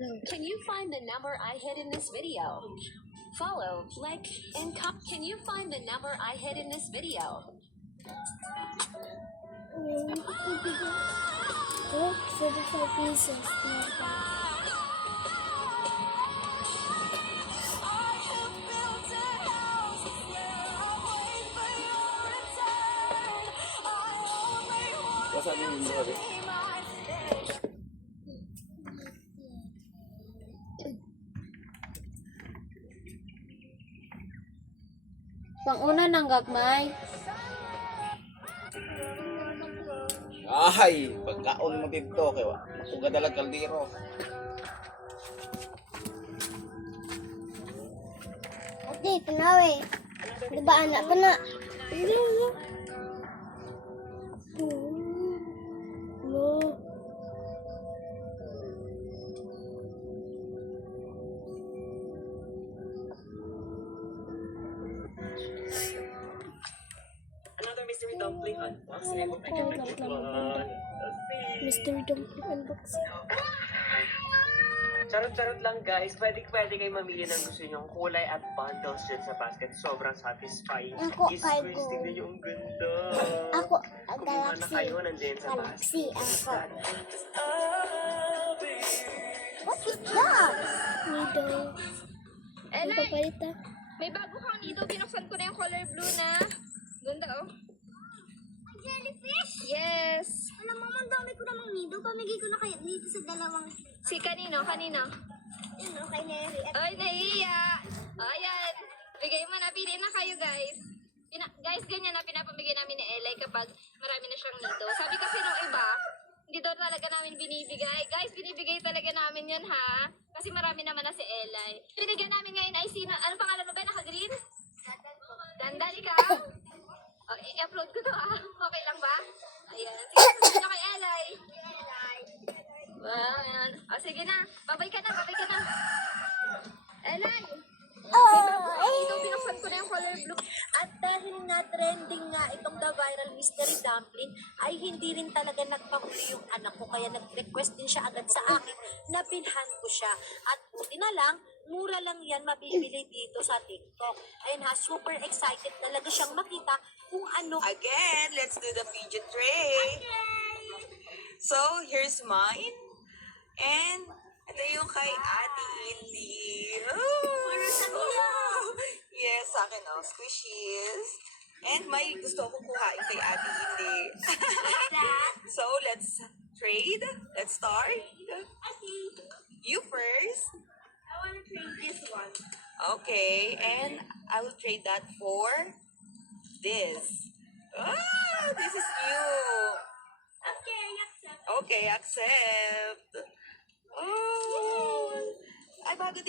Can you find the number I hid in this video? Follow, like, and Can you find the number I hid in this video? Oh, 45 pieces. What's happening in the Panguna ng gagmay. Ay, pagkaon mo dito kay matuga dalag kaldero. Ate, panawe. Diba anak pa na? No. Another mystery dumpling unboxing. I can make it one. Mystery dumpling unboxing. Charot-charot lang guys, pwede kayo mamili ng gusto nyong kulay at bundles dyan sa basket. Sobrang satisfying. Ako, Is kay Chris, ko. tignan nyo ang ganda. Ako, Kumuha na Galaxy. kayo, nandiyan sa Galaxy, basket. ako. What is that? Nido. Ano pa palita? May bago kang nido. Binuksan ko na yung color blue na. Ganda oh. Jellyfish? Yes. Alam mo, ang dami ko namang nido. Pamigay ko na kayo dito sa dalawang. Si kanino? Kanino? Yun o, kay Neri. Ay, naiiya. Ayan. Bigay mo na. Pili na kayo guys. Guys, ganyan na pinapamigay namin ni Elay kapag marami na siyang nido. Sabi kasi nung iba, hindi daw talaga namin binibigay. Guys, binibigay talaga namin yan ha. Kasi marami naman na si Elay. Binigyan namin ngayon ay sino. Ano pangalan mo ba? Naka-green? Dandan ikaw? Oh, i-upload ko to ah. Okay lang ba? Ayan. Sige, sabihin na kay Elay. Ayan. O, sige na. Babay ka na. Elay! Ito, binuksan ko na yung color blue. At dahil nga trending nga itong The Viral Mystery Dumpling, ay hindi rin talaga nagpahuli yung anak ko. Kaya nag-request din siya agad sa akin na bilhan ko siya. At buti na lang, mura lang yan mabibili dito sa TikTok. Ayun ha, super excited talaga siyang makita kung ano. Again, let's do the fidget tray. So, here's mine. And, ito yung kay Ate Indy. Yes, sa akin, oh. Squishies. And may gusto ko kuhain kay Ate Indy. So, let's trade. Let's start. You first. I want to trade this one. Okay, and I will trade that for this. Ah, this is new. Okay, accept. Okay, accept. Oh, ay bago